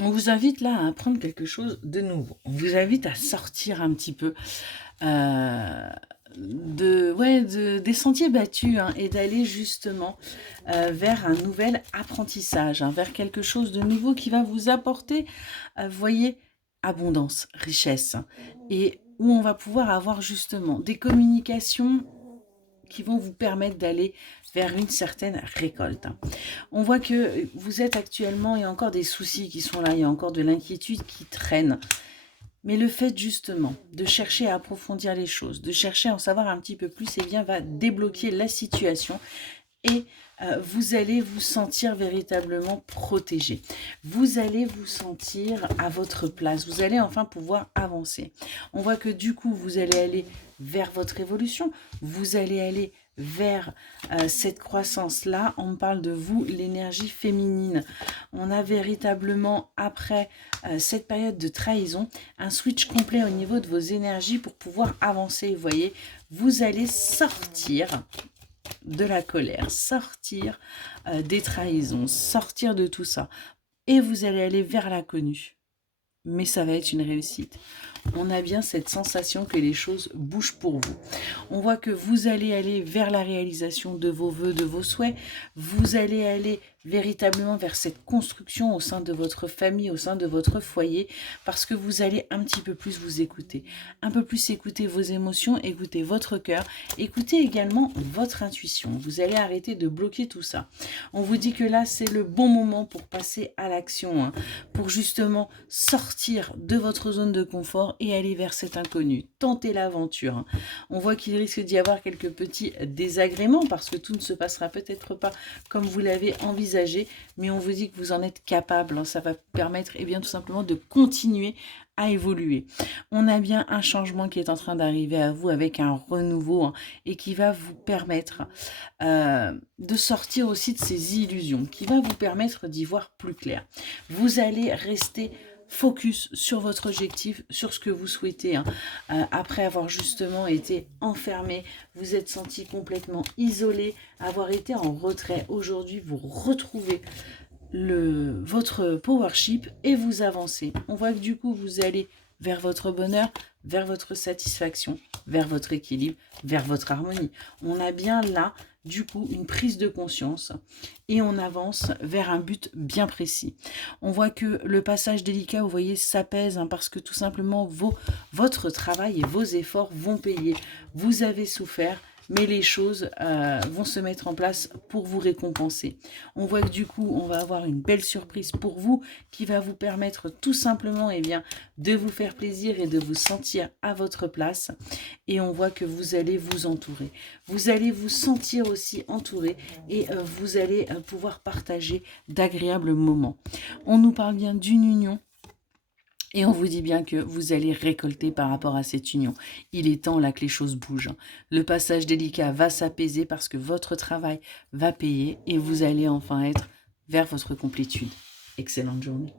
On vous invite là à apprendre quelque chose de nouveau. On vous invite à sortir un petit peu des sentiers battus, hein, et d'aller justement vers un nouvel apprentissage, hein, vers quelque chose de nouveau qui va vous apporter, voyez, abondance, richesse, hein, et où on va pouvoir avoir justement des communications qui vont vous permettre d'aller vers une certaine récolte. On voit que vous êtes actuellement, il y a encore des soucis qui sont là, il y a encore de l'inquiétude qui traîne. Mais le fait justement de chercher à approfondir les choses, de chercher à en savoir un petit peu plus, eh bien, va débloquer la situation et vous allez vous sentir véritablement protégé. Vous allez vous sentir à votre place. Vous allez enfin pouvoir avancer. On voit que du coup, vous allez aller vers votre évolution. Vous allez aller vers cette croissance-là. On me parle de vous, l'énergie féminine. On a véritablement, après cette période de trahison, un switch complet au niveau de vos énergies pour pouvoir avancer. Vous voyez, vous allez sortir de la colère, sortir des trahisons, sortir de tout ça. Et vous allez aller vers l'inconnu. Mais ça va être une réussite. On a bien cette sensation que les choses bougent pour vous. On voit que vous allez aller vers la réalisation de vos vœux, de vos souhaits. Vous allez aller véritablement vers cette construction au sein de votre famille, au sein de votre foyer, parce que vous allez un petit peu plus vous écouter. Un peu plus écouter vos émotions, écouter votre cœur, écouter également votre intuition. Vous allez arrêter de bloquer tout ça. On vous dit que là, c'est le bon moment pour passer à l'action, hein, pour justement sortir de votre zone de confort et aller vers cet inconnu. Tentez l'aventure, hein. On voit qu'il risque d'y avoir quelques petits désagréments parce que tout ne se passera peut-être pas comme vous l'avez envisagé, mais on vous dit que vous en êtes capable, hein. Ça va permettre tout simplement de continuer à évoluer. On a bien un changement qui est en train d'arriver à vous avec un renouveau, hein, et qui va vous permettre de sortir aussi de ces illusions, qui va vous permettre d'y voir plus clair. Vous allez rester focus sur votre objectif, sur ce que vous souhaitez, hein. Après avoir justement été enfermé, vous êtes senti complètement isolé, avoir été en retrait. Aujourd'hui, vous retrouvez votre powership et vous avancez. On voit que du coup, vous allez vers votre bonheur, vers votre satisfaction, vers votre équilibre, vers votre harmonie. On a bien là, du coup, une prise de conscience et on avance vers un but bien précis. On voit que le passage délicat, vous voyez, s'apaise, hein, parce que tout simplement, votre travail et vos efforts vont payer. Vous avez souffert, mais les choses vont se mettre en place pour vous récompenser. On voit que du coup, on va avoir une belle surprise pour vous qui va vous permettre tout simplement de vous faire plaisir et de vous sentir à votre place. Et on voit que vous allez vous entourer. Vous allez vous sentir aussi entouré et vous allez pouvoir partager d'agréables moments. On nous parle bien d'une union. Et on vous dit bien que vous allez récolter par rapport à cette union. Il est temps là que les choses bougent. Le passage délicat va s'apaiser parce que votre travail va payer et vous allez enfin être vers votre complétude. Excellente journée.